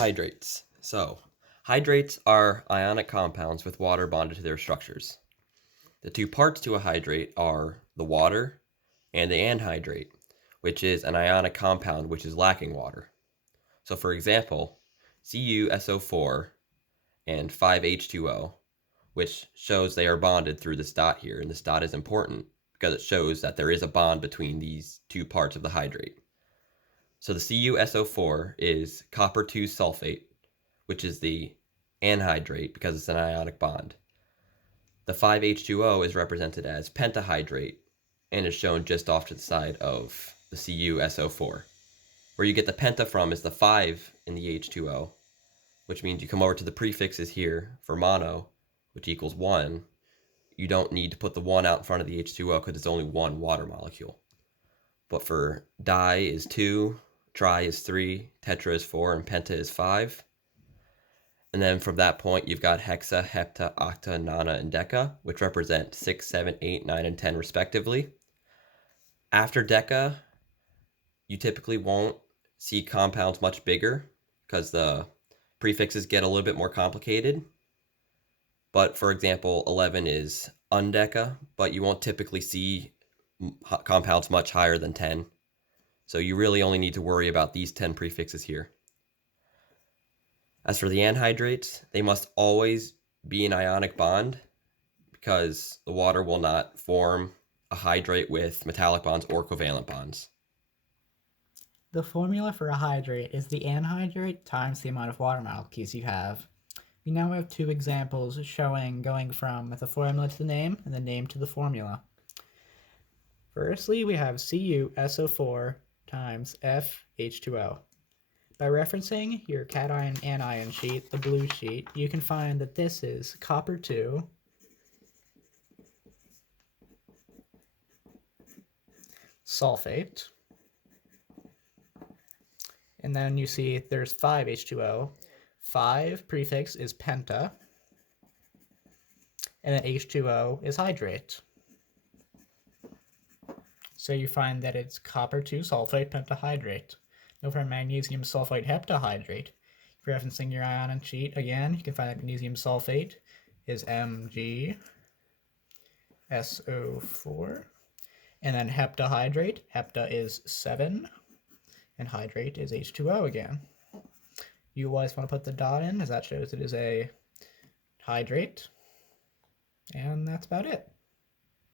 Hydrates. So, hydrates are ionic compounds with water bonded to their structures. The two parts to a hydrate are the water and the anhydrate, which is an ionic compound which is lacking water. So, for example, CuSO4 and 5H2O, which shows they are bonded through this dot here, and this dot is important because it shows that there is a bond between these two parts of the hydrate. So the CuSO4 is copper 2 sulfate, which is the anhydrate because it's an ionic bond. The 5H2O is represented as pentahydrate and is shown just off to the side of the CuSO4. Where you get the penta from is the 5 in the H2O, which means you come over to the prefixes here for mono, which equals 1. You don't need to put the 1 out in front of the H2O because it's only one water molecule. But for di is 2, tri is 3, tetra is 4, and penta is 5. And then from that point, you've got hexa, hepta, octa, nona, and deca, which represent 6, 7, 8, 9, and 10 respectively. After deca, you typically won't see compounds much bigger because the prefixes get a little bit more complicated. But for example, 11 is undeca, but you won't typically see compounds much higher than 10. So you really only need to worry about these 10 prefixes here. As for the anhydrates, they must always be an ionic bond because the water will not form a hydrate with metallic bonds or covalent bonds. The formula for a hydrate is the anhydrate times the amount of water molecules you have. We now have two examples showing going from the formula to the name and the name to the formula. Firstly, we have CuSO4 times FH2O. By referencing your cation anion sheet, the blue sheet, you can find that this is copper 2 sulfate. And then you see there's 5H2O. 5 prefix is penta. And then H2O is hydrate. So you find that it's copper 2 sulfate pentahydrate. Now for magnesium sulfate heptahydrate, referencing your ion sheet again, you can find that magnesium sulfate is MgSO4. And then heptahydrate, hepta is 7, and hydrate is H2O again. You always want to put the dot in, as that shows it is a hydrate. And that's about it.